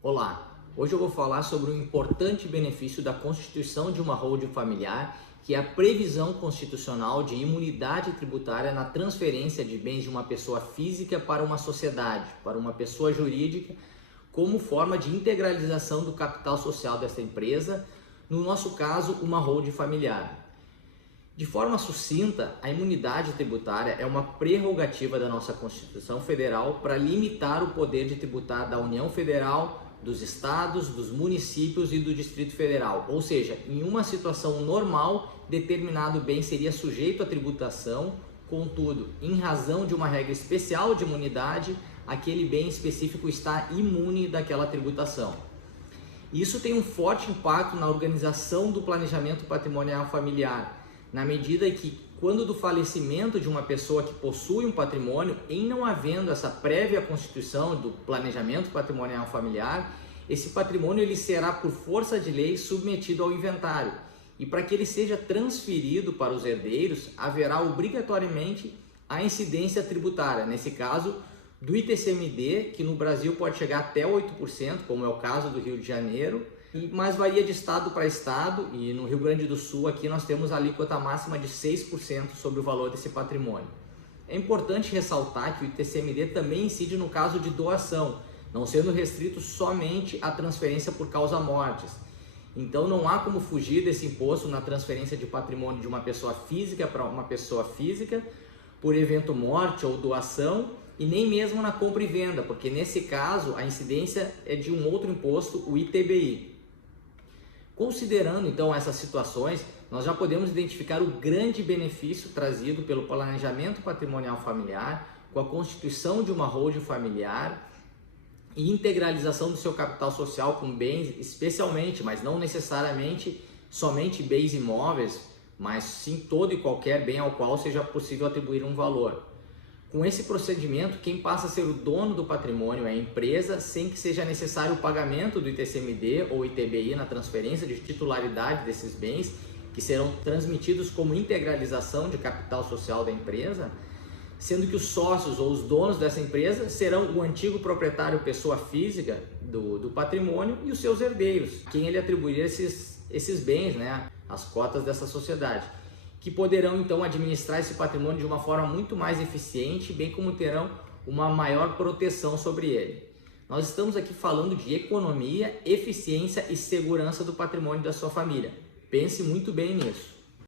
Olá, hoje eu vou falar sobre um importante benefício da constituição de uma holding familiar, que é a previsão constitucional de imunidade tributária na transferência de bens de uma pessoa física para uma sociedade, para uma pessoa jurídica, como forma de integralização do capital social dessa empresa, no nosso caso, uma holding familiar. De forma sucinta, a imunidade tributária é uma prerrogativa da nossa Constituição Federal para limitar o poder de tributar da União Federal, dos estados, dos municípios e do Distrito Federal. Ou seja, em uma situação normal, determinado bem seria sujeito à tributação, contudo, em razão de uma regra especial de imunidade, aquele bem específico está imune daquela tributação. Isso tem um forte impacto na organização do planejamento patrimonial familiar, na medida que, quando do falecimento de uma pessoa que possui um patrimônio, em não havendo essa prévia constituição do planejamento patrimonial familiar, esse patrimônio ele será, por força de lei, submetido ao inventário. E para que ele seja transferido para os herdeiros, haverá obrigatoriamente a incidência tributária, nesse caso, do ITCMD, que no Brasil pode chegar até 8%, como é o caso do Rio de Janeiro, mas varia de estado para estado, e no Rio Grande do Sul aqui nós temos a alíquota máxima de 6% sobre o valor desse patrimônio. É importante ressaltar que o ITCMD também incide no caso de doação, não sendo restrito somente à transferência por causa mortes. Então não há como fugir desse imposto na transferência de patrimônio de uma pessoa física para uma pessoa física, por evento morte ou doação, e nem mesmo na compra e venda, porque nesse caso a incidência é de um outro imposto, o ITBI. Considerando então essas situações, nós já podemos identificar o grande benefício trazido pelo planejamento patrimonial familiar, com a constituição de uma holding familiar e integralização do seu capital social com bens, especialmente, mas não necessariamente somente bens imóveis, mas sim todo e qualquer bem ao qual seja possível atribuir um valor. Com esse procedimento, quem passa a ser o dono do patrimônio é a empresa, sem que seja necessário o pagamento do ITCMD ou ITBI na transferência de titularidade desses bens, que serão transmitidos como integralização de capital social da empresa, sendo que os sócios ou os donos dessa empresa serão o antigo proprietário, pessoa física do patrimônio, e os seus herdeiros, quem ele atribuir esses bens, né, as cotas dessa sociedade, que poderão então administrar esse patrimônio de uma forma muito mais eficiente, bem como terão uma maior proteção sobre ele. Nós estamos aqui falando de economia, eficiência e segurança do patrimônio da sua família. Pense muito bem nisso.